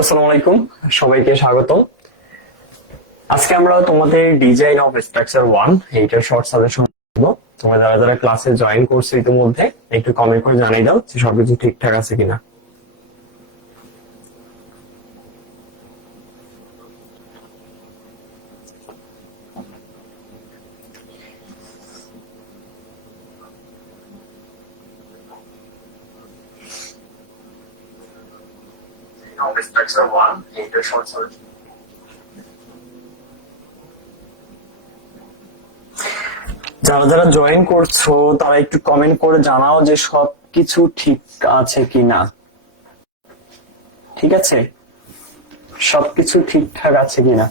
আসসালামু আলাইকুম, সবাইকে স্বাগতম। আজকে আমরা তোমাদের ডিজাইন অফ স্ট্রাকচার 1 এইটার শর্ট সাজেশন দেব। তোমরা যারা যারা ক্লাসে জয়েন করছো ইতিমধ্যে একটু কমেন্ট করে জানিয়ে দাও যে সবকিছু ঠিকঠাক আছে কিনা। স্ট্রাকচার 1 এইটার শর্ট সাজেশন। যারা যারা জয়েন করছো তারা একটু কমেন্ট করে জানাও যে সবকিছু ঠিক আছে কিনা। ঠিক আছে, সবকিছু ঠিকঠাক আছে কিনা।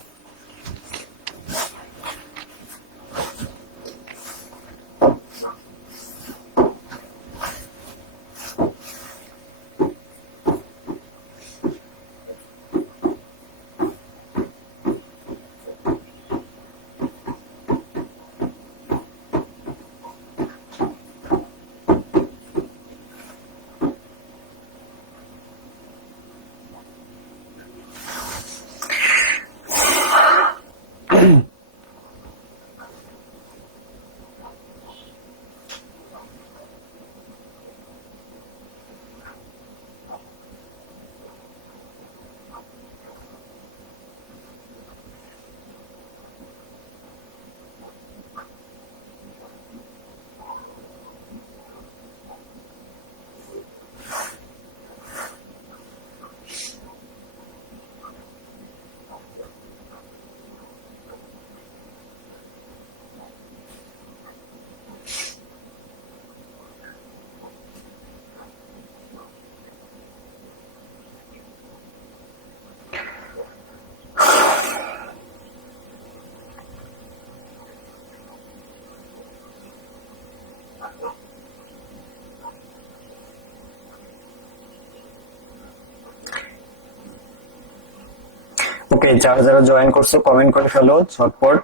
ওকে, যারা যারা জয়েন করছো কমেন্ট করে ফেলো ঝটপট,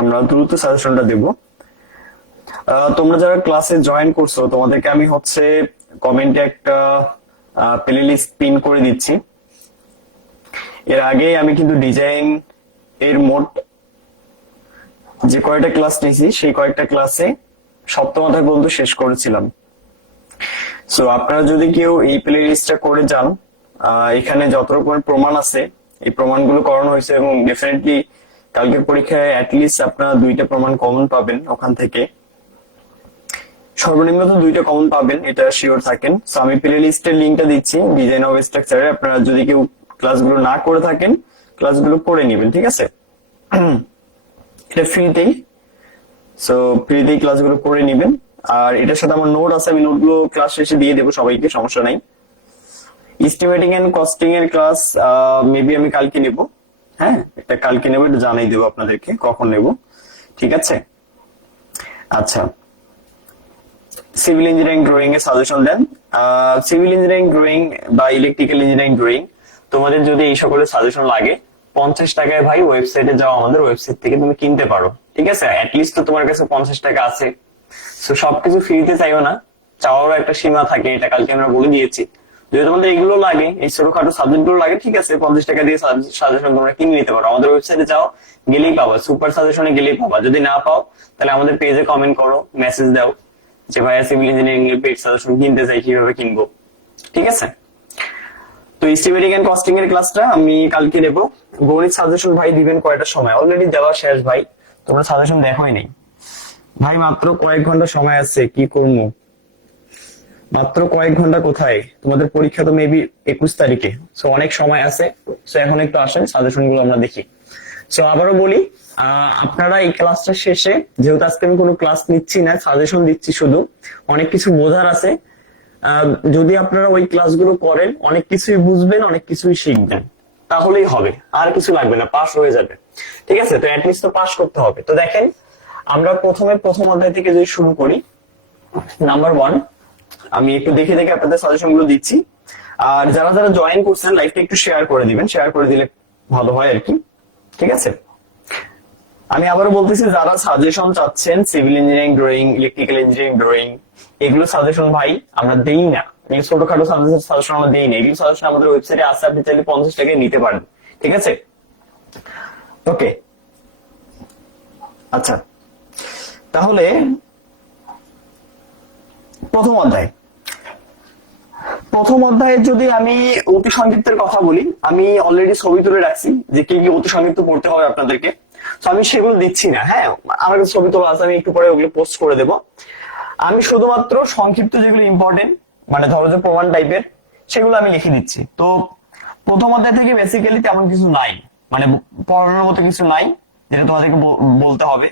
আমরা দ্রুত সাজেশনটা দেব। তোমরা যারা ক্লাসে জয়েন করছো তোমাদেরকে আমি কমেন্টে একটা প্লেলিস্ট পিন করে দিচ্ছি। এর আগে আমি কিন্তু ডিজাইন এর মোট যে কয়টা ক্লাস নিয়েছি সেই কয়েকটা ক্লাসে সপ্তম অধ্যায় পর্যন্ত শেষ করেছিলাম। সো আপনারা যদি কেউ এই প্লেলিস্টটা করে যান, এখানে যত রকমের প্রমাণ আছে এই প্রমাণগুলো করানো হয়েছে এবং ডেফিনেটলি কালকের পরীক্ষায় অ্যাটলিস্ট আপনারা 2টা প্রমাণ কমন পাবেন। ওখান থেকে সর্বনিম্ন তো 2টা কমন পাবেন, এটা শিওর থাকেন। সো আমি প্লে লিস্টের লিঙ্কটা দিচ্ছি ডিজাইন অফ স্ট্রাকচারে। আপনারা যদি কেউ ক্লাসগুলো না করে থাকেন ক্লাসগুলো করে নেবেন, ঠিক আছে? এটা ফ্রিতেই, সো ফ্রিতেই ক্লাসগুলো করে নেবেন। আর এটার সাথে আমার নোট আছে, আমি নোটগুলো ক্লাস শেষে দিয়ে দেবো সবাইকে, সমস্যা নাই। এস্টিমেটিং এন্ড কস্টিং এর ক্লাস মেবি আমি কালকে নেব। হ্যাঁ, এটা কালকে নেব, এটা জানাই দেবো আপনাদেরকে কখন নেব, ঠিক আছে? আচ্ছা, সিভিল ইঞ্জিনিয়ারিং ড্রয়িং এর সাজেশন দেন। সিভিল ইঞ্জিনিয়ারিং ড্রয়িং বা ইলেকট্রিক্যাল ইঞ্জিনিয়ারিং ড্রয়িং তোমাদের যদি এই সকলের সাজেশন লাগে 50 টাকায় ভাই ওয়েবসাইটে যাও, আমাদের ওয়েবসাইট থেকে তুমি কিনতে পারো, ঠিক আছে? অ্যাটলিস্ট তো তোমার কাছে 50 টাকা আছে। তো সবকিছু ফ্রিতে চাইও না, চাওয়ারও একটা সীমা থাকে, এটা কালকে আমরা বলে দিয়েছি। যদি তোমাদের এগুলো লাগে, এই ছোটখাটো সাবজেক্ট গুলো লাগে, ঠিক আছে, 50 টাকা দিয়ে সাজেশন তোমরা কিনে নিতে পারো। আমাদের ওয়েবসাইটে যাও, গেলেই পাবা, সুপার সাজেশনে গেলেই পাবা। যদি না পাও তাহলে আমাদের পেজে কমেন্ট করো, মেসেজ দাও যে ভাইয়া সিভিল ইঞ্জিনিয়ারিং এর পেজ সাজেশন কিনতে চাই, কিভাবে কিনবো, ঠিক আছে? তো এস্টিমেটিং এন্ড কস্টিং এর ক্লাসটা আমি কালকে নেব। গণিত সাজেশন ভাই দিবেন কয়টার সময়? অলরেডি দেওয়া শেষ ভাই, তোমরা সাজেশন দেখোই নেই ভাই, মাত্র কয়েক ঘন্টা সময় আছে, কি করবো? মাত্র কয়েক ঘন্টা কোথায়, তোমাদের পরীক্ষা তো মেবি 21 তারিখে, সো অনেক সময় আছে। সো এখন একটু আসেন সাজেশন গুলো আমরা দেখি। সো আবারও বলি, আপনারা এই ক্লাসটা শেষে, যেহেতু আজকে আমি কোনো ক্লাস নিচ্ছি না, সাজেশন দিচ্ছি শুধু, অনেক কিছু বোঝার আছে। যদি আপনারা ওই ক্লাসগুলো করেন অনেক কিছুই বুঝবেন, অনেক কিছুই শিখবেন, তাহলেই হবে, আর কিছু লাগবে না, পাস হয়ে যাবে, ঠিক আছে? তো অ্যাটলিস্ট তো পাস করতে হবে। তো দেখেন, আমরা প্রথম অধ্যায় থেকে যদি শুরু করি, নাম্বার 1 আমি একটু দেখে দেখে আপনাদের সাজেশন গুলো দিচ্ছি। আর যারা যারা জয়েন করছেন লাইভটা একটু শেয়ার করে দিবেন, শেয়ার করে দিলে ভালো হয় আর কি, ঠিক আছে? আমি আবারও বলতেছি, যারা সাজেশন চাচ্ছেন civil engineering drawing, electrical engineering drawing, এগুলো সাজেশন ভাই আমরা দেই না, এই ছোটখাটো সাজেশন আমরা দিই না, এগুলো সাজেশন আমাদের ওয়েবসাইটে আছে, আপনি চাইলে 50 টাকায় নিতে পারেন, ঠিক আছে? ওকে, আচ্ছা, তাহলে প্রথম অধ্যায়ে যদি আমি অতি সংক্ষিপ্তের কথা বলি, আমি অলরেডি ছবি তুলে রাখছি যে কি কি অতি সংক্ষিপ্ত পড়তে হবে আপনাদেরকে, তো আমি সেগুলো দিচ্ছি না। হ্যাঁ, আমার কাছে ছবি তোলা আছে, আমি একটু পরে ওগুলো পোস্ট করে দেব। আমি শুধুমাত্র সংক্ষিপ্ত যেগুলো ইম্পর্টেন্ট, মানে ধরো যে প্রমাণ টাইপের, সেগুলো আমি লিখে দিচ্ছি। তো প্রথম অধ্যায় থেকে বেসিক্যালি তেমন কিছু নাই, মানে পড়ানোর মতো কিছু নাই যেটা তোমাদেরকে বলতে হবে।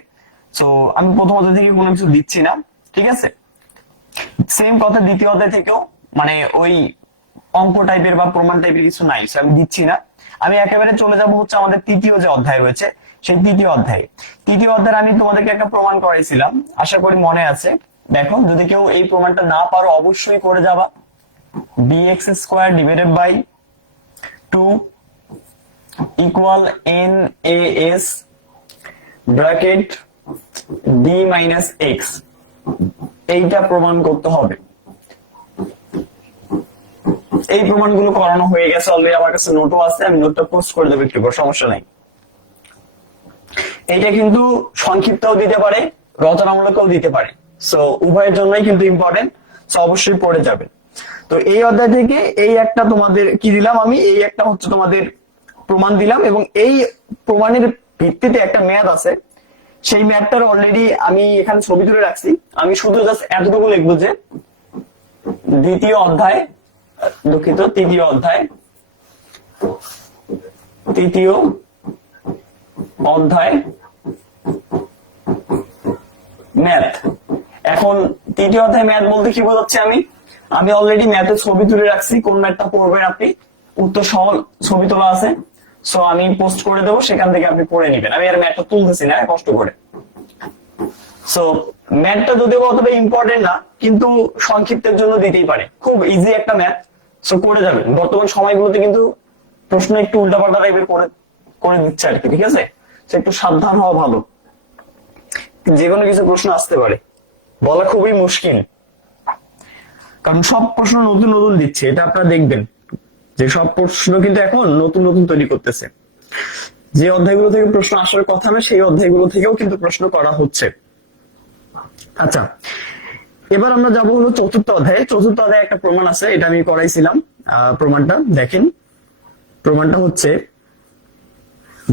তো আমি প্রথম অধ্যায় থেকে কোনো কিছু দিচ্ছি না, ঠিক আছে? সেম কথা দ্বিতীয় অধ্যায় থেকেও, মানে ওই অঙ্ক টাইপের বা প্রমাণ টাইপের কিছু নাই, আমি দিচ্ছি না। আমি একেবারে চলে যাব হচ্ছে আমাদের তৃতীয় যে অধ্যায় রয়েছে, সেই তৃতীয় অধ্যায়ে আমি তোমাদেরকে একটা প্রমাণ করাইছিলাম, আশা করি মনে আছে। দেখো, যদি কেউ এই প্রমাণটা না পারো অবশ্যই করে যাবা। bx square divided by 2 equal nas bracket b minus x, এইটা প্রমাণ করতে হবে। এই প্রমাণগুলো করানো হয়ে গেছে অলরেডি, আমার কাছে নোটও আছে, আমি নোটটা পোস্ট করে দেবো একটু পর, সমস্যা নাই। এইটা কিন্তু সংক্ষিপ্তও দিতে পারে, রচনামূলকও দিতে পারে, সো উভয়ের জন্যই কিন্তু ইম্পর্টেন্ট, সো অবশ্যই পড়ে যাবে। তো এই অধ্যায় থেকে এই একটা তোমাদের কি দিলাম, আমি এই একটা হচ্ছে তোমাদের প্রমাণ দিলাম, এবং এই প্রমাণের ভিত্তিতে একটা ম্যাথ আছে, সেই ম্যাথটার অলরেডি আমি এখানে ছবি তুলে রাখছি। আমি শুধু জাস্ট এতটুকু লিখবো যে তৃতীয় অধ্যায় ম্যাথ। এখন তৃতীয় অধ্যায় ম্যাথ বলতে কি বোঝাচ্ছি আমি অলরেডি ম্যাথের ছবি তুলে রাখছি, কোন ম্যাথটা পড়বেন আপনি, উত্তর সহ ছবি তোলা আছে, সো আমি পোস্ট করে দেবো, সেখান থেকে আপনি পড়ে নেবেন। আমি আর ম্যাথটা তুলতেছি না কষ্ট করে। সো ম্যাথটা যদিও অতটা ইম্পর্টেন্ট না, কিন্তু সংক্ষিপ্তের জন্য দিতেই পারে, খুব ইজি একটা ম্যাথ, সো করে যাবেন। বর্তমান সময়গুলোতে কিন্তু প্রশ্ন একটু উল্টাপাল্টা টাইপের করে দিচ্ছে আর কি, ঠিক আছে? একটু সাবধান হওয়া ভালো, যে কোনো কিছু প্রশ্ন আসতে পারে, বলা খুবই মুশকিল, কারণ সব প্রশ্ন নতুন নতুন দিচ্ছে, এটা আপনারা দেখবেন যে সব প্রশ্ন কিন্তু এখন নতুন নতুন তৈরি করতেছে। যে অধ্যায়গুলো থেকে প্রশ্ন আসার কথা না, সেই অধ্যায়গুলো থেকেও কিন্তু প্রশ্ন করা হচ্ছে। আচ্ছা, এবার আমরা যাবো হলো চতুর্থ অধ্যায়ে। চতুর্থ অধ্যায়ে একটা প্রমাণ আছে, এটা আমি করাইছিলাম। প্রমাণটা দেখেন, প্রমাণটা হচ্ছে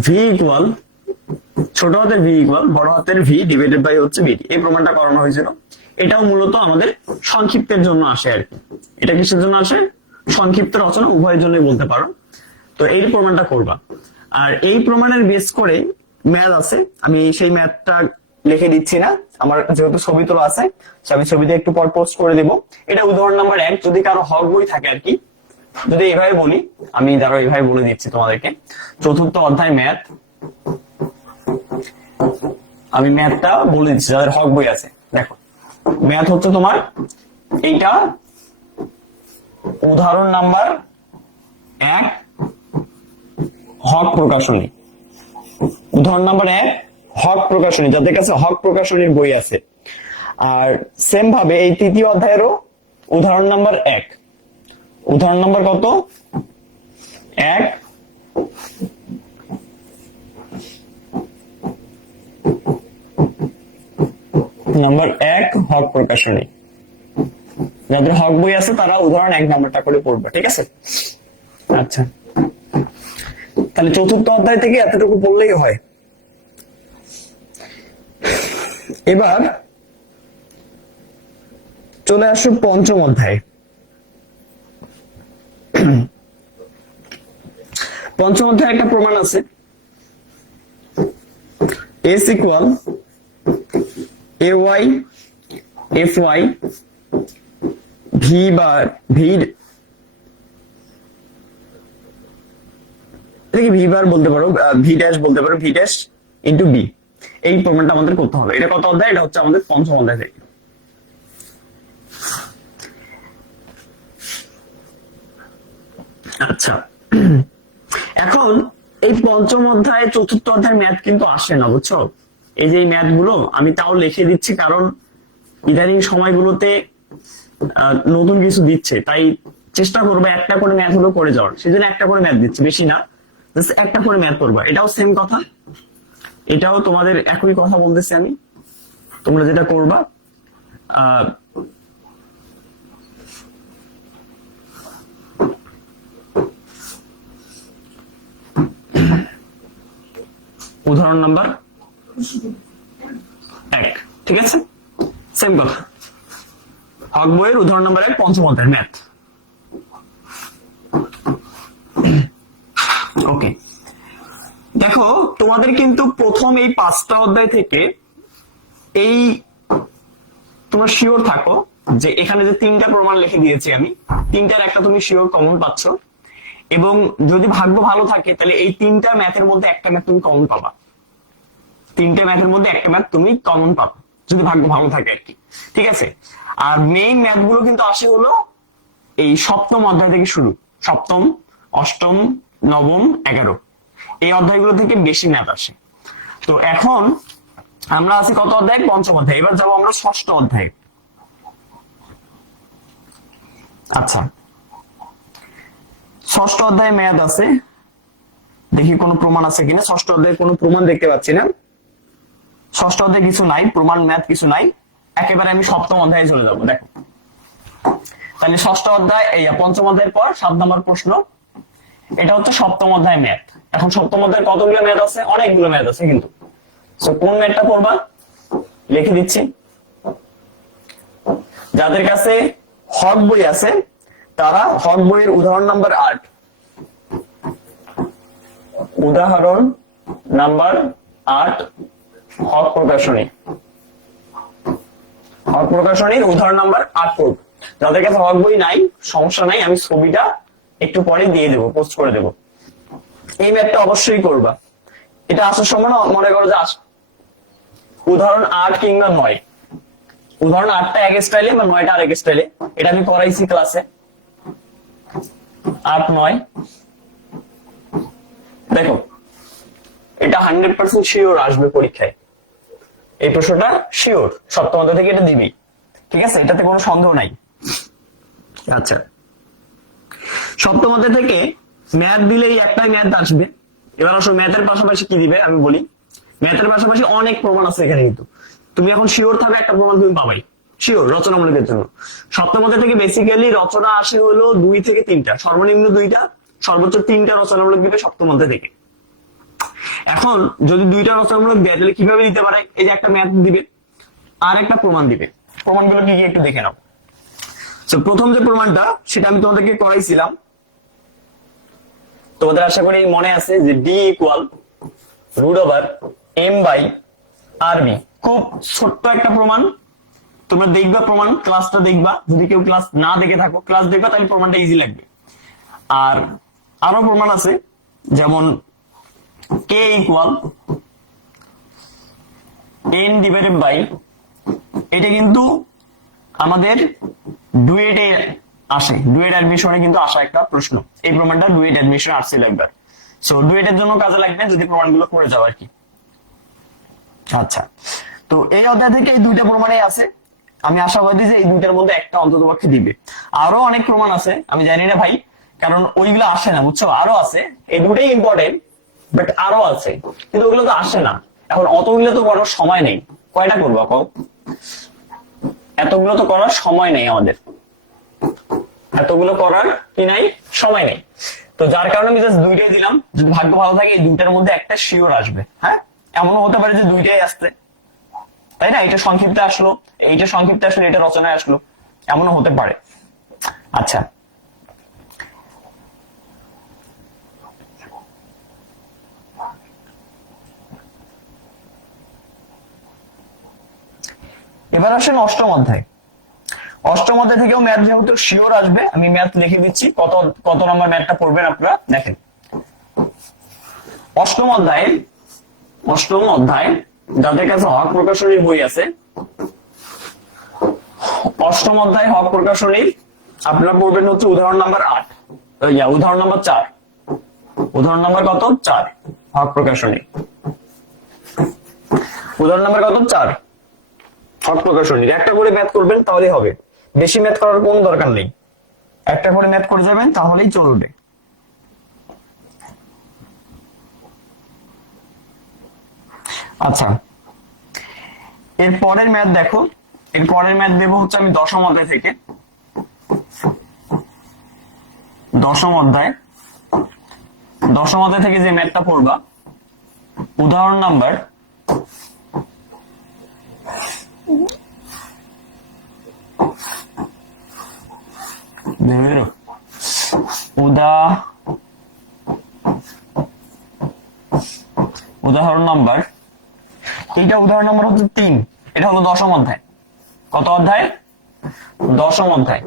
ভি ইকুয়াল, ছোট হাতের ভি ইকুয়াল বড় হাতের ভি ডিভাইডেড বাই হচ্ছে ভিডি। এই প্রমাণটা করানো হয়েছিল। এটাও মূলত আমাদের সংক্ষিপ্তের জন্য আসে আর কি। এটা কিসের জন্য আসে? সংক্ষিপ্ত রচনা উভয়ের জন্যই বলতে পারো। তো এই প্রমাণটা করবা, আর এই প্রমাণের বেস করে ম্যাথ আছে, আমি সেই ম্যাথটা লিখে দিচ্ছি না, আমার যেহেতু ছবি তোলা আছে, আমি ছবিতে একটু পর পোস্ট করে দেবো। এটা উদাহরণ নাম্বার 1। যদি কারো হক বই থাকে আর কি, যদি এভাবে বলি, আমি ধরো এভাবে বলে দিচ্ছি তোমাদেরকে, চতুর্থ অধ্যায় ম্যাথ, আমি ম্যাথটা বলে দিচ্ছি যাদের হক বই আছে। দেখো, ম্যাথ হচ্ছে তোমার এইটা, উদাহরণ নাম্বার 1 হক প্রকাশনী। উদাহরণ নাম্বার 1 হক প্রকাশনী, যাদের কাছে হক প্রকাশনীর বই আছে। আর সেম ভাবে এই তৃতীয় অধ্যায়েরও উদাহরণ নাম্বার 1, উদাহরণ নাম্বার কত? 1 নাম্বার 1 হক প্রকাশনী। যাদের হক বই আছে তারা উদাহরণ 1 নাম্বারটা করে পড়বে, ঠিক আছে? আচ্ছা, তাহলে চতুর্থ অধ্যায় থেকে এতটুকু পড়লেই হয়। এবার চলে আসো পঞ্চম অধ্যায়। পঞ্চম অধ্যায়ে একটা প্রমাণ আছে, s equal ay fy v বার ভি, এটাকে ভি বার বলতে পারো, ভি ড্যাশ বলতে পারো, ভি ড্যাশ ইন্টু বি। এই প্রমাণটা আমাদের করতে হবে। এটা কত অধ্যায়? এটা হচ্ছে আমাদের পঞ্চম অধ্যায় থেকে। আচ্ছা, এখন এই পঞ্চম অধ্যায় চতুর্থ অধ্যায়ের ম্যাথ কিন্তু আসে না, বুঝছো? এই যে ম্যাথ গুলো আমি তাও লিখে দিচ্ছি, কারণ ইদানিং সময়গুলোতে নতুন কিছু দিচ্ছে, তাই চেষ্টা করবে একটা করে ম্যাথ হলো করে যাওয়ার, সেজন্য একটা করে ম্যাথ দিচ্ছে, বেশি না, জাস্ট একটা করে ম্যাথ করবা। এটাও সেম কথা, এটাও তোমাদের একই কথা বলতেছি আমি। তোমরা যেটা করবা উদাহরণ নাম্বার 1, ঠিক আছে, সেম কথা, হক বইয়ের উদাহরণ নাম্বার 1 পঞ্চম অধ্যায় ম্যাথ। ওকে, দেখো তোমাদের কিন্তু প্রথম এই 5টা অধ্যায় থেকে এই তোমরা শিওর থাকো যে এখানে যে 3টা প্রমাণ লিখে দিয়েছি আমি, 3টার একটা তুমি শিওর কমন পাচ্ছ, এবং যদি ভাগ্য ভালো থাকে তাহলে এই 3টা ম্যাথের মধ্যে একটা ম্যাথ তুমি কমন পাবা, 3টে ম্যাথের মধ্যে একটা ম্যাথ তুমি কমন পাবা যদি ভাগ্য ভালো থাকে আর কি, ঠিক আছে। আর মেইন ম্যাথ গুলো কিন্তু আসে হলো এই সপ্তম অধ্যায় থেকে শুরু, সপ্তম, অষ্টম, নবম, 11 এই অধ্যায়গুলো থেকে বেশি ম্যাথ আসে। তো এখন আমরা আছি কত অধ্যায়? পঞ্চম অধ্যায়। এবার যাবো আমরা ষষ্ঠ অধ্যায়। আচ্ছা, ষষ্ঠ অধ্যায়ে ম্যাথ আছে, দেখি কোনো প্রমাণ আছে কিনা। ষষ্ঠ অধ্যায়ে কোনো প্রমাণ দেখতে পাচ্ছি না, ষষ্ঠ অধ্যায়ে কিছু নাই, প্রমাণ ম্যাথ কিছু নাই। একেবারে আমি সপ্তম অধ্যায়ে চলে যাবো। দেখো তাহলে ষষ্ঠ অধ্যায় এই পঞ্চম অধ্যায়ের পর 7 নম্বর প্রশ্ন, এটা হচ্ছে সপ্তম অধ্যায় ম্যাথ। এখন সপ্তম অধ্যায়ে কতগুলো ম্যাথ আছে? অনেকগুলো ম্যাথ আছে কিন্তু। তো কোন ম্যাথটা পড়বা লিখে দিচ্ছি। যাদের কাছে হক বই আছে তারা হক বইয়ের উদাহরণ নাম্বার 8, উদাহরণ নাম্বার 8 হক প্রকাশনী, হক প্রকাশনীর উদাহরণ নাম্বার 8 পড়ব। যাদের কাছে হক বই নাই সমস্যা নাই, আমি ছবিটা একটু পরে দিয়ে দেবো, পোস্ট করে দেবো। এই ম্যাথটা অবশ্যই করবা, এটা আসার সময় মনে করো যে উদাহরণ 8 কিংবা 9, উদাহরণ 8টা এক স্টাইলে বা 9টা আরেক স্টাইলে, এটা আমি করাইছি ক্লাসে। 8, 9 দেখো এটা 100% শিওর আসবে পরীক্ষায়, এই প্রশ্নটা শিওর সপ্তম অধ্যায় থেকে এটা দিবি, ঠিক আছে, এটাতে কোনো সন্দেহ নাই। আচ্ছা, সপ্তম অধ্যায় থেকে ম্যাথ দিলেই একটাই ম্যাথ আসবে। এবার আসলে ম্যাথের পাশাপাশি কি দিবে আমি বলি। ম্যাথের পাশাপাশি অনেক প্রমাণ আছে এখানে, কিন্তু তুমি এখন শিওর থাকবে একটা প্রমাণ তুমি পাবাই শিওর রচনামূলকের জন্য। সপ্তম অধ্যায় থেকে বেসিক্যালি রচনা আসে হলো 2 থেকে 3টা, সর্বনিম্ন 2টা, সর্বোচ্চ 3টা রচনামূলক দিবে সপ্তম অধ্যায় থেকে। এখন যদি 2টা রচনামূলক দেয় তাহলে কিভাবে দিতে পারে? এই যে একটা ম্যাথ দিবে আর একটা প্রমাণ দিবে। প্রমাণগুলো কি কি একটু দেখে নাও। তো প্রথম যে প্রমাণটা সেটা আমি তোমাদেরকে করাইছিলাম, তোমাদের আশা করি মনে আছে যে d √m/r/b। খুব ছোট্ট একটা প্রমাণ, তোমরা দেখবা প্রমাণ, ক্লাসটা দেখবা। যদি কেউ ক্লাস না দেখে থাকো ক্লাস দেখবা, তাহলে প্রমাণটা ইজি লাগবে। আর আরো প্রমাণ আছে, যেমন k = n/, এটা কিন্তু আমাদের ডুয়েটে আসে, ডুয়েট অ্যাডমিশনে কিন্তু আসা একটা প্রশ্ন। এই প্রমাণটা ডুয়েট অ্যাডমিশনে আসছিল একবার, সো ডুয়েটের জন্য কাজে লাগবে যদি প্রমাণগুলো করে যাও আর কি। আচ্ছা, তো এই অধ্যায় থেকে এই 2টা প্রমাণই আছে, আমি আশাবাদী যে এই 2টার মধ্যে একটা অন্ততপক্ষে দিবে। আরো অনেক প্রমাণ আছে, আমি জানি না ভাই, কারণ ওইগুলো আসে না, বুঝছো, আরো আছে। এই 2টাই ইম্পর্টেন্ট, বাট আরো আছে, কিন্তু ওগুলো তো আসে না। এখন অতগুলো তো করার সময় নেই, কয়টা করবো কও? এতগুলো তো করার সময় নেই আমাদের, এতগুলো করার কি নাই, সময় নেই। তো যার কারণে আমি জাস্ট 2টাই দিলাম, যদি ভাগ্য ভালো থাকে এই 2টার মধ্যে একটা শিওর আসবে। হ্যাঁ, এমনও হতে পারে যে 2টাই আসতে, তাই না, এটা সংক্ষিপ্তে আসলো, এইটা সংক্ষিপ্তে আসলো, এটা রচনায় আসলো, এমনও হতে পারে। আচ্ছা, এবার আসেন অষ্টম অধ্যায়। অষ্টম অধ্যায় থেকেও ম্যাথ যেহেতু শিওর আসবে, আমি ম্যাথ লিখে দিচ্ছি, কত কত নম্বর ম্যাথটা পড়বেন আপনারা দেখেন। অষ্টম অধ্যায় যাদের কাছে হক প্রকাশনীর বই আছে, অষ্টম অধ্যায় হক প্রকাশনীর আপনারা পড়বেন হচ্ছে উদাহরণ নাম্বার 8, উদাহরণ নাম্বার 4, উদাহরণ নাম্বার কত? 4 হক প্রকাশনী, উদাহরণ নাম্বার কত? 4 হক প্রকাশনীর। একটা করে ম্যাথ করবেন তাহলে হবে, বেশি ম্যাথ করার কোনো দরকার নেই, একটা করে ম্যাথ করে যাবেন তাহলেই চলবে। আচ্ছা, এর পরের ম্যাথ দেখো, এর পরের ম্যাথ দেবো হচ্ছে আমি দশম অধ্যায় থেকে। দশম অধ্যায় থেকে যে ম্যাথটা পড়বা, উদাহরণ নাম্বার উদাহরণ নাম্বার, এইটা উদাহরণ নাম্বার হচ্ছে 3, এটা হলো দশম অধ্যায়। কত অধ্যায়? দশম অধ্যায়।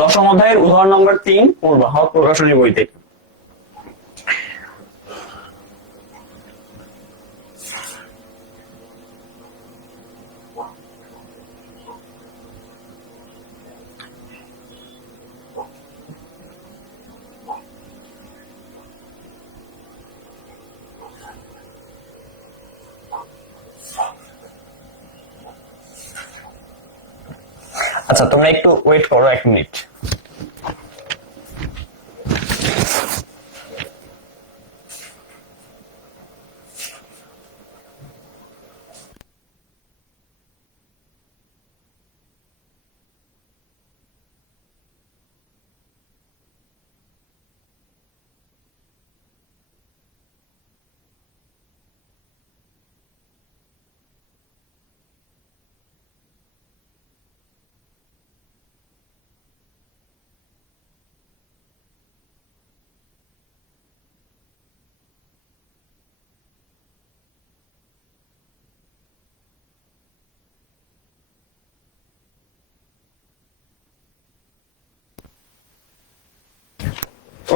দশম অধ্যায়ের উদাহরণ নাম্বার 3 পড়বা হক প্রকাশনী বইতে। আচ্ছা, তোমরা একটু ওয়েট করো 1 মিনিট।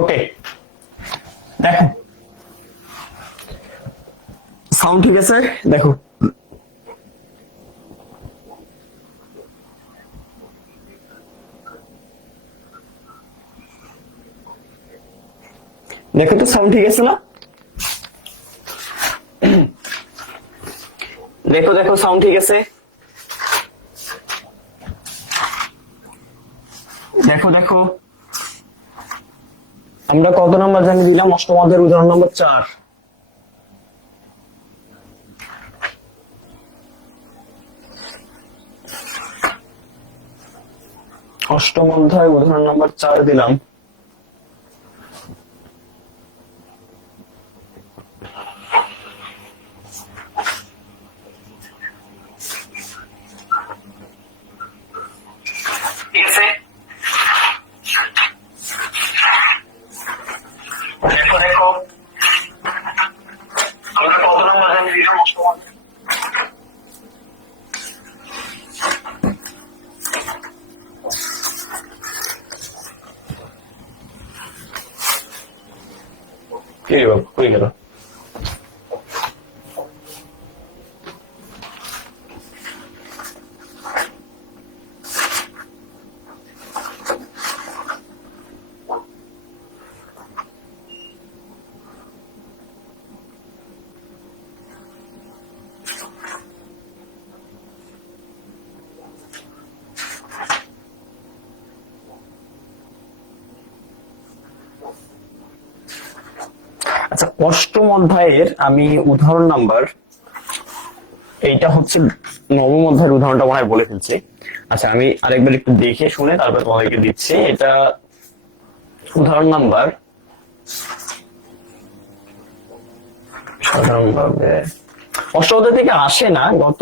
ওকে, দেখো সাউন্ড ঠিক আছে? দেখো দেখো তো সাউন্ড ঠিক আছে না? দেখো দেখো সাউন্ড ঠিক আছে? দেখো দেখো, আমরা কত নাম্বার জানি দিলাম? অষ্টম অধ্যায়ের উদাহরণ নম্বর 4। অষ্টম অধ্যায় উদাহরণ নম্বর 4 দিলাম। কই গেল? আচ্ছা, অষ্টম অধ্যায়ের আমি উদাহরণ নাম্বার, এইটা হচ্ছে নবম অধ্যায়ের উদাহরণটা মনে হয় বলে ফেলছি। আচ্ছা, আমি আরেকবার একটু দেখে শুনে তারপর তোমাদেরকে দিচ্ছি। এটা উদাহরণ নাম্বার সাধারণভাবে অষ্টম অধ্যায় থেকে আসে না, গত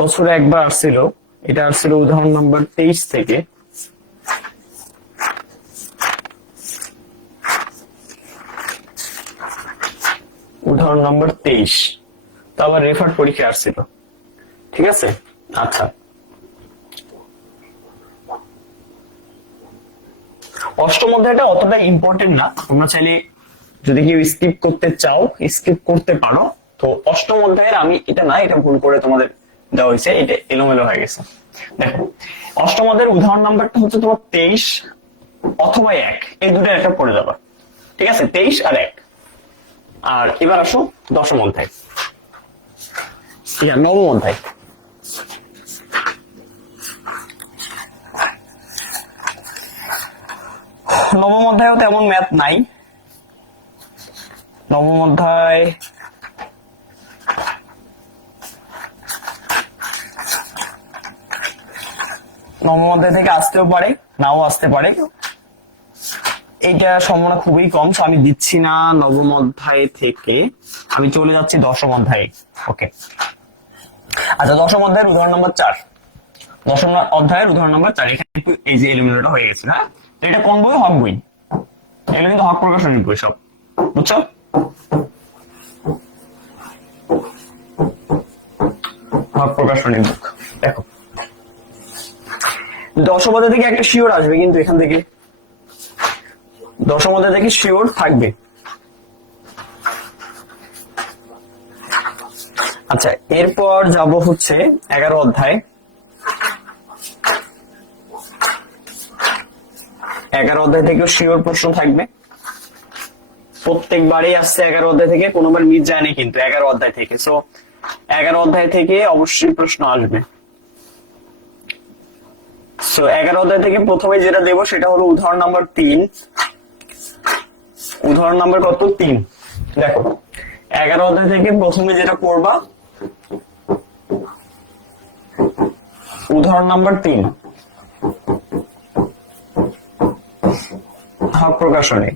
বছরে একবার আসছিল। এটা আসছিল উদাহরণ নাম্বার 23 থেকে। উদাহরণ নম্বর 23, তো আবার রেফার পরীক্ষা আসছিল। ঠিক আছে? আচ্ছা, অষ্টম অধ্যায়টা অতটা ইম্পর্টেন্ট না, তোমরা চাইলে যদি কেউ স্কিপ করতে চাও স্কিপ করতে পারো। তো অষ্টম অধ্যায়ের আমি এটা না, এটা ভুল করে তোমাদের দেওয়া হয়েছে, এটা এলোমেলো হয়ে গেছে। দেখো, অষ্টম অধ্যায়ের উদাহরণ নাম্বারটা হচ্ছে তোমার 23 অথবা 1, এই দুটো একটা পড়ে যাবা। ঠিক আছে? 23 আর 1। আর এবার আসো দশম অধ্যায়, নবম অধ্যায়। নবম অধ্যায়েও তেমন ম্যাথ নাই। নবম অধ্যায় থেকে আসতেও পারে, নাও আসতে পারে, এইটা সম্ভাবনা খুবই কম। তো আমি দিচ্ছি না নবম অধ্যায় থেকে, আমি চলে যাচ্ছি দশম অধ্যায়ে। ওকে, আচ্ছা, দশম অধ্যায়ের উদাহরণ নাম্বার 4। দশম অধ্যায়ের উদাহরণ নাম্বার 4, এখানে একটু এই যে এলিমেন্টটা হয়ে গেছে। হ্যাঁ, তো এটা কোন বই? হক বই। এগুলো কিন্তু হক প্রকাশনীর বই সব, বুঝছো? হক প্রকাশনীর বুক। দেখো, দশম অধ্যায় থেকে একটা শিওর আসবে, কিন্তু এখান থেকে দশম অধ্যায় থেকে শিওর থাকবে। আচ্ছা, এরপর যাব হচ্ছে 11 অধ্যায়। 11 অধ্যায় থেকেও শিওর প্রশ্ন থাকবে, প্রত্যেকবারই আসছে 11 অধ্যায় থেকে, কোনোবার মিস যায় না কিন্তু 11 অধ্যায় থেকে। সো 11 অধ্যায় থেকে অবশ্যই প্রশ্ন আসবে। সো 11 অধ্যায় থেকে প্রথমে যেটা দেব সেটা হলো উদাহরণ নাম্বার 3। উদাহরণ নাম্বার কত? 3। দেখো, 11 অধ্যায় থেকে প্রথমে যেটা করবা, উদাহরণ নাম্বার 3 হক প্রকাশনী।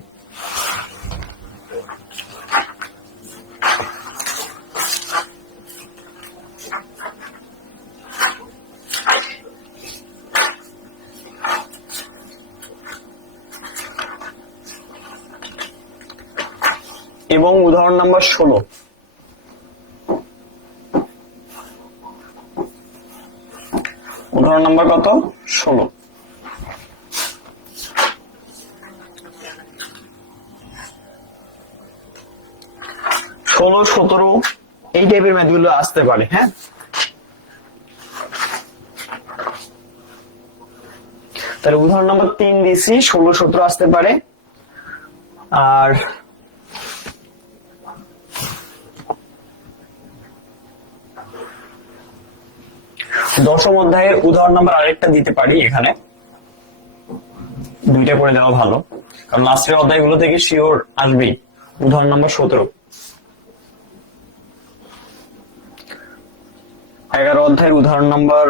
এবং উদাহরণ নাম্বার 16। উদাহরণ নাম্বার কত? 16। 16, 17 এই টাইপের ম্যাথগুলো আসতে পারে। হ্যাঁ, তাহলে উদাহরণ নাম্বার 3 দিয়েছি, 16, 17 আসতে পারে। আর দশম অধ্যায়ের উদাহরণ নাম্বার আরেকটা দিতে পারি, এখানে দুইটা করে দেওয়া ভালো, কারণ লাস্টের অধ্যায়গুলো থেকে শিওর আসবেই। উদাহরণ নাম্বার 17। 11 অধ্যায়ের উদাহরণ নাম্বার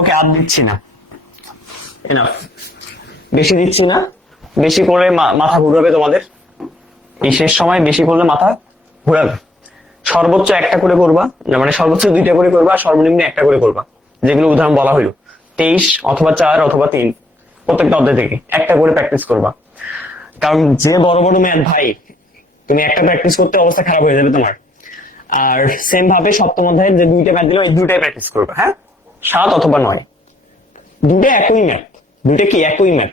ওকে, আর দিচ্ছি না, এনাফ, বেশি দিচ্ছি না। বেশি করে মাথা ঘুরাবে তোমাদের, এই শেষ সময় বেশি করলে মাথা ঘুরাবে। সর্বোচ্চ একটা করে করবা, মানে সর্বোচ্চ 2টা করে করবা, আর সর্বনিম্ন একটা করে করবা, যেগুলো উদাহরণ বলা হইলো। 23 অথবা 4 অথবা 3 প্রত্যেকটা অধ্যায় থেকে একটা করে প্র্যাকটিস করবা। কারণ যে বড় বড় ম্যাথ ভাই, তুমি একটা প্র্যাকটিস করতে অবস্থা খারাপ হয়ে যাবে তোমার। আর সেম ভাবে সপ্তম অধ্যায়ের যে 2টা ম্যাথ দিলো, এই 2টাই প্র্যাকটিস করবা। হ্যাঁ, 7 অথবা 9, 2টা একই ম্যাথ। 2টা কি একই ম্যাথ,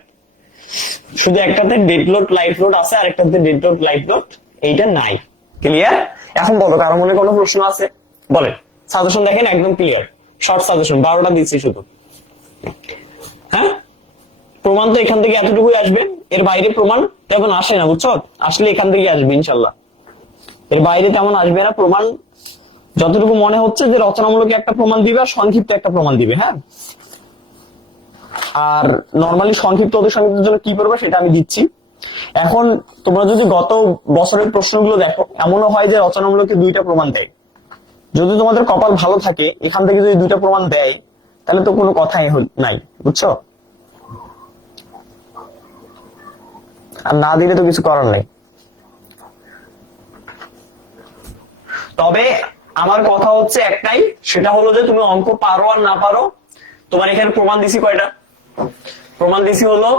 শুধু একটাতে ডেড লোড লাইফ লোড আছে, আর একটাতে ডেড লোড লাইফ লোড এইটা নাই। ক্লিয়ার? এখন বলো, কারো মনে কোনো প্রশ্ন আছে? বলেন। সাজেশন দেখেন, একদম ক্লিয়ার, শর্ট সাজেশন, 12টা দিচ্ছি শুধু। হ্যাঁ, প্রমাণ তো এখান থেকে এতটুকুই আসবে, এর বাইরে প্রমাণ তেমন আসে না, বুঝছো? আসলে এখান থেকে আসবে ইনশাল্লাহ, এর বাইরে তেমন আসবে না প্রমাণ। যতটুকু মনে হচ্ছে যে রচনামূলক একটা প্রমাণ দিবে আর সংক্ষিপ্ত একটা প্রমাণ দিবে। হ্যাঁ, আর নরমালি সংক্ষিপ্ত অতি সংক্ষিপ্তের জন্য কি করবে সেটা আমি দিচ্ছি। এখন তোমরা যদি গত বছরের প্রশ্নগুলো দেখো, এমনও হয় যে রচনামূলকে 2টা প্রমাণ দেয়। যদি তোমাদের কপাল ভালো থাকে, এখান থেকে যদি 2টা প্রমাণ দেয়, তাহলে তো কোনো কথাই নাই, বুঝছো? আর না দিলে তো কিছু করার নেই। তবে আমার কথা হচ্ছে একটাই, সেটা হলো যে তুমি অঙ্ক পারো আর না পারো, তোমার এখানে প্রমাণ দিছি কয়টা? প্রমাণ দিছি হলো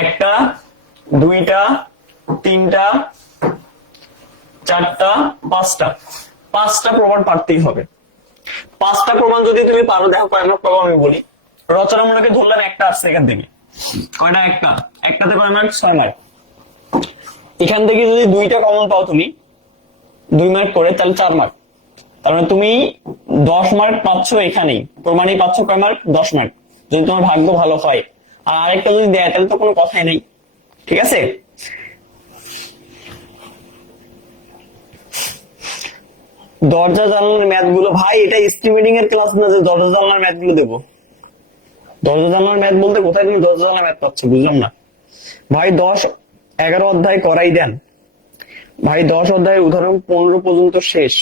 1টা, 2টা, 3টা, 4টা, 5টা। 5টা প্রমাণ পারতেই হবে। 5টা প্রমাণ যদি তুমি পারো, দেখো কয় মার্ক পাবো আমি বলি। রচনামূলকে ধরলাম একটা আসছে এখান থেকে, কয়টা? একটাতে কয় মার্ক? 6 মার্ক। এখান থেকে যদি 2টা কমন পাও তুমি 2 মার্ক করে, তাহলে 4 মার্ক। তার মানে তুমি 10 মার্ক পাচ্ছ এখানেই, প্রমাণেই পাচ্ছ কয় মার্ক? 10 মার্ক, যদি তোমার ভাগ্য ভালো হয়। আর আরেকটা যদি দেয় তাহলে তো কোনো কথাই নেই, ঠিক আছে? দরজা জানালার ম্যাথ গুলো, ভাই এটা এস্টিমেটিং এর ক্লাস না যে দরজা জানালার ম্যাথ গুলো দেবো। দরজা জানালার ম্যাথ বলতে কোথায় তুমি দরজা জানালার ম্যাথ পাচ্ছ বুঝলাম না ভাই। 10-11 অধ্যায় করাই দেন ভাই। 10 অধ্যায়ের উদাহরণ 15 পর্যন্ত শেষ।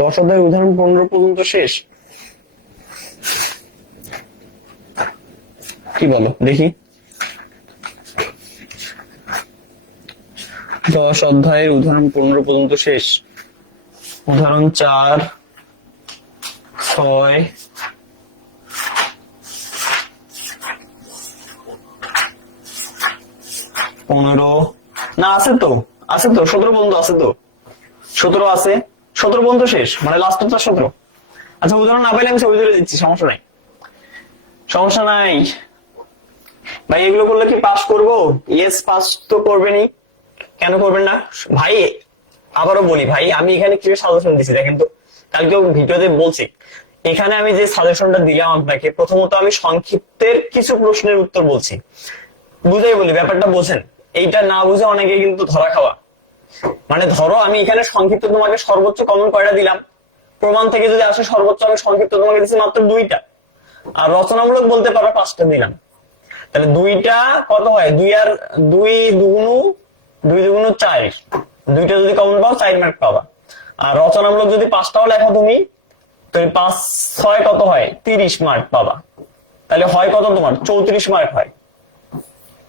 10 অধ্যায়ের উদাহরণ 15 পর্যন্ত শেষ, কি বলো দেখি? 10 অধ্যায়ের উদাহরণ 15 পর্যন্ত শেষ। উদাহরণ 4, 6, 15 না আছে তো, 17 পর্যন্ত আছে তো, 17 আছে, 17 পর্যন্ত শেষ, মানে লাস্ট তো 17। আচ্ছা উদাহরণ না পাইলে আমি ছবি তুলে দিচ্ছি, সমস্যা নাই, সমস্যা নাই ভাই। এগুলো করলে কি পাস করবো? ইয়েস, পাস তো করবেনই, কেন করবেন না ভাই? আবারও বলি ভাই, আমি এখানে কি সাজেশন দিচ্ছি দেখেন তো, কালকেও ভিডিওতে বলছি। এখানে আমি যে সাজেশনটা দিলাম আপনাকে, প্রথমত আমি সংক্ষিপ্তের কিছু প্রশ্নের উত্তর বলছি, বুঝাই বলি, ব্যাপারটা বোঝেন। এইটা না বুঝে অনেকে কিন্তু ধরা খাওয়া। মানে ধরো আমি এখানে সংক্ষিপ্ত তোমাকে সর্বোচ্চ কমন কয়টা দিলাম, প্রমাণ থেকে যদি আসে সর্বোচ্চ আমি সংক্ষিপ্ত তোমাকে দিচ্ছি মাত্র 2টা, আর রচনামূলক বলতে পারো 5টা দিলাম। তাহলে 2টা কত হয়? 2 আর 2 দুগুণ 4, 2টা যদি কমন পাও 4 মার্ক পাবা। আর রচনামূলক যদি 5টাও লেখো তুমি 5-6 কত হয়? 30 মার্ক পাবা। তাহলে হয় কত তোমার? 34 মার্ক হয়,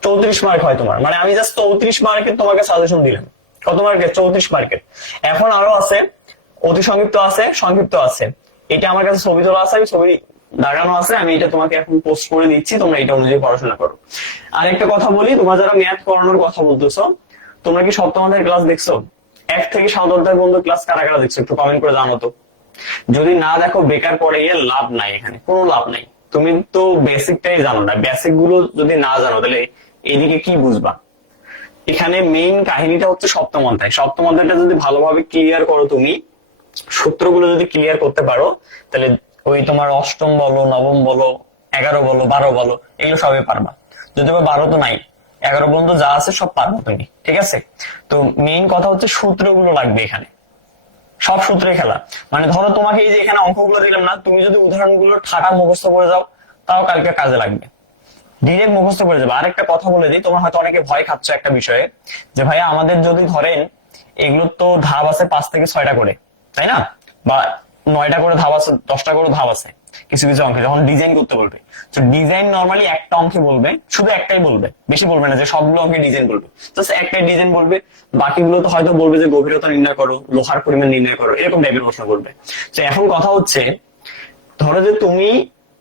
34 মার্ক হয় তোমার। মানে আমি জাস্ট 34 মার্কের তোমাকে সাজেশন দিলাম। কত মার্কের? 34 মার্কের। এখন আরো আছে, অতি সংক্ষিপ্ত আছে, সংক্ষিপ্ত আছে। এটা আমার কাছে ছবি তোলা আছে, আমি ছবি দাঁড়ানো আছে, আমি এটা তোমাকে এখন পোস্ট করে দিচ্ছি, তোমরা এটা অনুযায়ী পড়াশোনা করো। আর একটা কথা বলি, তোমরা যারা ম্যাথ করানোর কথা বলতেছো, তোমরা কি সপ্তম অধ্যায়ের ক্লাস দেখছো? 1 থেকে 7 অধ্যায় পর্যন্ত ক্লাস কারা কারা দেখছো একটু কমেন্ট করে জানো তো। যদি না দেখো বেকার পড়ে গিয়ে লাভ নাই, এখানে কোনো লাভ নাই। তুমি তো বেসিকটাই জানো না, বেসিক গুলো যদি না জানো তাহলে এদিকে কি বুঝবা? এখানে মেইন কাহিনীটা হচ্ছে সপ্তম অধ্যায়। সপ্তম অধ্যায়টা যদি ভালোভাবে ক্লিয়ার করো, তুমি সূত্রগুলো যদি ক্লিয়ার করতে পারো, তাহলে ওই তোমার অষ্টম বলো, নবম বলো, 11 বলো, 12 বলো, এগুলো সবই পারবা। যদি 12 তো নাই, 11 পর্যন্ত যা আছে সব পারবা তুমি, ঠিক আছে? তো মেইন কথা হচ্ছে সূত্রগুলো লাগবে এখানে, সব সূত্রে খেলা। মানে ধরো তোমাকে এই যে এখানে অঙ্কগুলো দিলাম না, তুমি যদি উদাহরণগুলো ঠাটা মুখস্থ করে যাও তাও কালকে কাজে লাগবে, ডিরেক্ট মুখস্থ করে যাবে। আরেকটা কথা বলে দিই, তোমার হয়তো অনেকে ভয় খাচ্ছ একটা বিষয়ে, যে ভাইয়া আমাদের যদি ধরেন এগুলোর তো ধাপ আছে 5 থেকে 6টা করে, তাই না? বা 9টা করে ধাপ আছে, 10টা করে ধাপ আছে কিছু কিছু অঙ্কে, যখন ডিজাইন করতে বলবে। তো ডিজাইন নর্মালি একটা অঙ্কে বলবে, শুধু একটাই বলবে, বেশি বলবে না যে সবগুলো অঙ্কে ডিজাইন বলবে, জাস্ট একটাই ডিজাইন বলবে। বাকিগুলো তো হয়তো বলবে যে গভীরতা নির্ণয় করো, লোহার পরিমাণ নির্ণয় করো, এরকম টাইপের প্রশ্ন করবে। তো এখন কথা হচ্ছে, ধরো যে তুমি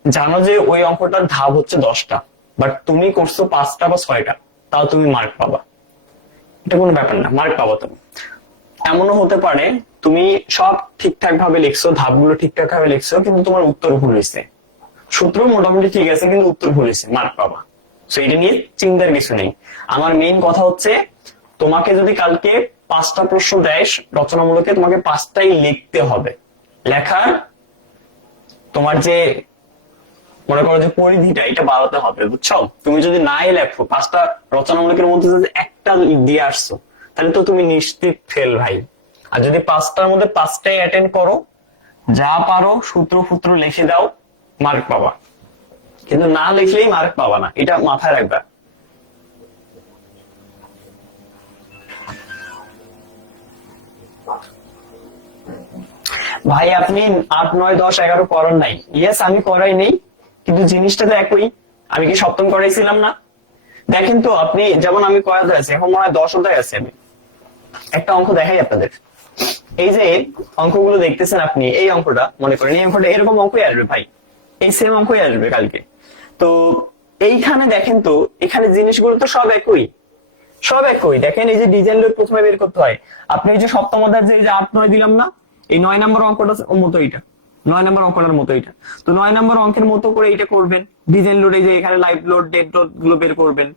জানো যে ওই অঙ্কটার ধাপ হচ্ছে 10টা, বাট তুমি করছো 5টা বা 6টা, তাও তুমি মার্ক পাবা। এটা কোনো ব্যাপার না, মার্ক পাবা তুমি। এমনও হতে পারে তুমি সব ঠিকঠাক ভাবে লিখছো, ধাপগুলো ঠিকঠাক ভাবে লিখছো, কিন্তু তোমার উত্তর ভুল হয়েছে, সূত্র মোটামুটি ঠিক আছে কিন্তু উত্তর ভুল হয়েছে, মার্ক পাবা। তো এটা নিয়ে চিন্তার কিছু নেই। আমার মেইন কথা হচ্ছে, তোমাকে যদি কালকে 5টা প্রশ্ন দেয় রচনামূলকে, তোমাকে 5টাই লিখতে হবে। লেখার তোমার যে মনে করো যে পরিধিটা, এটা বাড়াতে হবে, বুঝছো? তুমি যদি নাই লেখো 5টা রচনামূলকের মধ্যে যদি একটা দিয়ে আসছো, তাহলে তো তুমি নিশ্চিত ফেল ভাই। আর যদি 5টার মধ্যে 5টাই অ্যাটেন্ড করো, যা পারো সূত্র লিখে দাও, মার্ক পাবা। কিন্তু না লিখলেই মার্ক পাবা না, এটা মাথায় রাখবা। ভাই আপনি 8, 9, 10, 11 করার নাই? ইয়েস, আমি করাই নেই, কিন্তু জিনিসটা তো একই। আমি কি সপ্তম করাইছিলাম না? দেখেন তো আপনি, যেমন আমি কয় অধ্যায় আছে, এখন মনে হয় 10 অধ্যায় আছে। আমি একটা অঙ্ক দেখাই আপনাদের। এই যে অঙ্কগুলো দেখতেছেন আপনি, এই অঙ্কটা মনে করেন, এই অঙ্কটা এরকম অঙ্কই আসবে ভাই, এই সেম অঙ্কই আসবে কালকে। তো এইখানে দেখেন তো, এখানে জিনিসগুলো তো সব একই, সব একই। দেখেন এই যে ডিজাইন লোড প্রথমে বের করতে হয়। আপনি এই যে সপ্তম অধ্যায় যে 8, 9 দিলাম না, এই 9 নম্বর অঙ্কটা মতো এইটা, 9 নম্বর অঙ্কটার মতো এটা। তো 9 নম্বর অঙ্কের মতো করে এটা করবেন। ডিজাইন লোড, এই যে এখানে লাইভ লোড, ডেড লোড গুলো বের করবেন,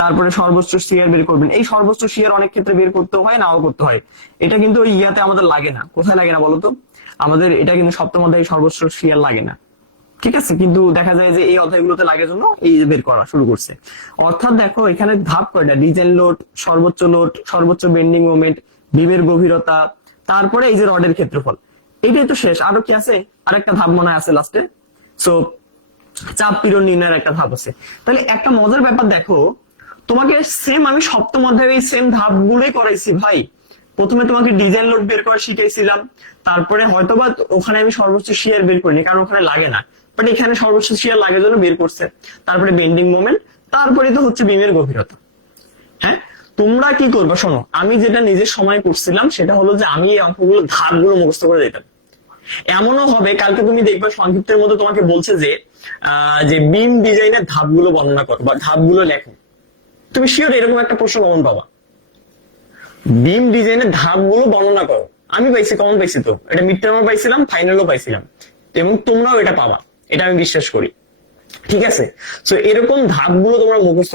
তারপরে সর্বোচ্চ শিয়ার বের করবেন। এই সর্বোচ্চ শিয়ার অনেক ক্ষেত্রে বের করতে হয়, নাও করতে হয়। এটা কিন্তু ওই ইয়াতে আমাদের লাগে না। কোথায় লাগে না বলতো? আমাদের এটা কিন্তু সপ্তম অধ্যায়ে সর্বোচ্চ শিয়ার লাগে না, ঠিক আছে, কিন্তু দেখা যায় যে এই অধ্যায়গুলোতে লাগে জন্য এই বের করা শুরু করছে। অর্থাৎ দেখো এখানে ধাপ কয়টা, ডিজাইন লোড, সর্বোচ্চ বেন্ডিং মোমেন্ট, বিমের গভীরতা, তারপরে এই যে রডের ক্ষেত্রফল, এটাই তো শেষ। আরো কি আছে? আর একটা ধাপ মনে হয় আছে লাস্টে, সো চাপ পীড়ন নির্ণয়ের একটা ধাপ আছে। তাহলে একটা মজার ব্যাপার দেখো, তোমাকে সেম আমি সপ্তম অধ্যায়ে সেম ধাপগুলোই করাইছি ভাই। প্রথমে তোমাকে ডিজাইন লোড বের করা শিখাইছিলাম, তারপরে হয়তোবা ওখানে আমি সর্বোচ্চ শিয়ার বের করিনি কারণ ওখানে লাগে না, বাট এখানে সর্বোচ্চ শিয়ার লাগে জন্য বের করছে। তারপরে বেন্ডিং মোমেন্ট, তারপরে তো হচ্ছে বিমের গভীরতা। হ্যাঁ, তোমরা কি করবা শোনো, আমি যেটা নিজের সময় করছিলাম সেটা হলো যে আমি এই অঙ্কগুলো ধাপগুলো মুখস্থ করে দিতাম। এমনও হবে কালকে তুমি দেখবে সংক্ষিপ্তের মধ্যে তোমাকে বলছে যে বিম ডিজাইনের ধাপগুলো বর্ণনা করো বা ধাপগুলো লেখো, তুমি শিওর এরকম একটা প্রশ্ন কমন পাবা, বিম ডিজাইনের ধাপগুলো বর্ণনা করো। আমি পাইছি, কমন পাইছি, তো এটা মিড টার্মও পাইছিলাম, ফাইনালও পাইছিলাম, এবং তোমরাও এটা পাবা, এটা আমি বিশ্বাস করি, ঠিক আছে। তো এরকম ধাপগুলো তোমরা মুখস্থ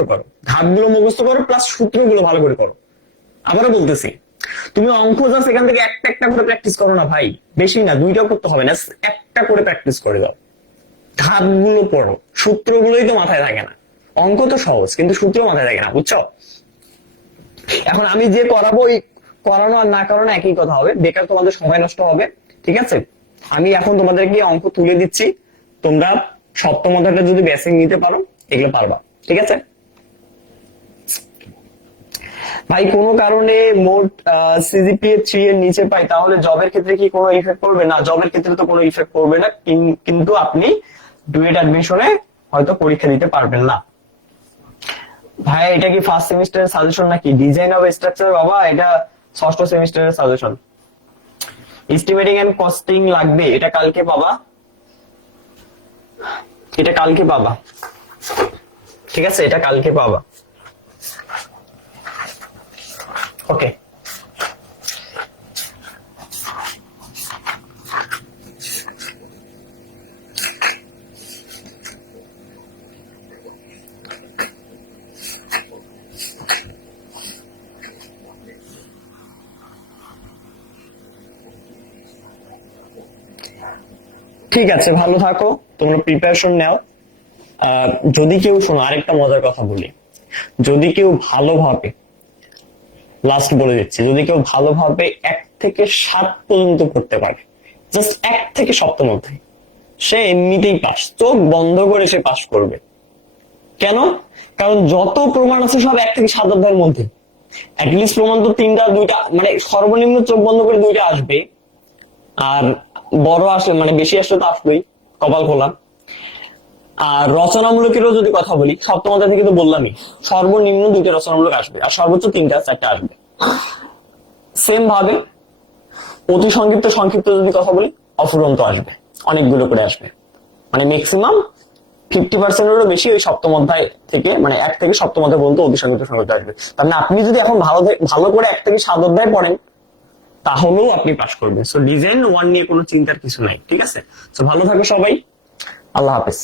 করো, প্লাস সূত্রগুলো ভালো করে করো। আবারও বলতেছি, তুমি অঙ্ক জাস্ট এখান থেকে একটা একটা করে প্র্যাকটিস করো না ভাই, বেশি না, দুইটাও করতে হবে না, একটা করে প্র্যাকটিস করে দাও, ধাপগুলো পড়ো, সূত্রগুলোই তো মাথায় থাকে না। অঙ্ক তো সহজ কিন্তু সূত্র মাথায় থাকে না, বুঝছো। এখন আমি যে করাবো, ওই করানো আর না করানো একই কথা হবে, বেকার তোমাদের সময় নষ্ট হবে, ঠিক আছে। আমি এখন তোমাদেরকে অঙ্ক তুলে দিচ্ছি, তোমরা সপ্তম অধ্যায়টা যদি বেসিক নিতে পারো এগুলো পারবা, ঠিক আছে ভাই। কোনো কারণে মোট সিজিপিএ 3 এর নিচে পাই তাহলে জবের ক্ষেত্রে কি কোনো ইফেক্ট পড়বে? না, জবের ক্ষেত্রে তো কোনো ইফেক্ট পড়বে না, কিন্তু আপনি ডুয়েট অ্যাডমিশনে হয়তো পরীক্ষা দিতে পারবেন না। ভাই এটা কি ফার্স্ট সেমিস্টারের সাজেশন নাকি? ডিজাইন অফ স্ট্রাকচার বাবা, এটা ষষ্ঠ সেমিস্টারের সাজেশন। এস্টিমেটিং এন্ড কস্টিং লাগবে, এটা কালকে পাবা, ঠিক আছে, এটা কালকে পাবা, ওকে। ঠিক আছে, ভালো থাকো, তোমরা প্রিপারেশন নাও। যদি কেউ, শোনো আরেকটা মজার কথা বলি, যদি কেউ ভালোভাবে, লাস্ট বলে দিচ্ছি, যদি কেউ ভালোভাবে 1 থেকে 7 পর্যন্ত করতে পারে, জাস্ট 1 থেকে সপ্তম অধ্যায়, সে এমনিতেই পাস, চোখ বন্ধ করে সে পাস করবে। কেন? কারণ যত প্রমাণ আছে সব 1 থেকে 7 অধ্যায়ের মধ্যে, অ্যাটলিস্ট প্রমাণ তো 3টা 2টা, মানে সর্বনিম্ন চোখ বন্ধ করে 2টা আসবে, আর বড় আসলে মানে বেশি আসলে তো আসবেই, কপাল খোলা। আর রচনামূলকেরও যদি কথা বলি, সপ্তম অধ্যায় থেকে তো বললামই, সর্বনিম্ন 2টা রচনামূলক আসবে, আর সর্বোচ্চ 3টা 4টা আসবে। সেম ভাবে অতি সংক্ষিপ্ত যদি কথা বলি, অফুরন্ত আসবে, অনেকগুলো করে আসবে, মানে ম্যাক্সিমাম 50%-এরও বেশি ওই সপ্তম অধ্যায় থেকে, মানে 1 থেকে সপ্তম অধ্যায় পর্যন্ত অতি সংক্ষিপ্ত আসবে। তার মানে আপনি যদি এখন ভালো করে 1 থেকে 7 অধ্যায় পড়েন তাহলেও আপনি পাস করবেন। সো ডিজাইন 1 নিয়ে কোনো চিন্তার কিছু নাই, ঠিক আছে। সো ভালো থাকো সবাই, আল্লাহ হাফেজ।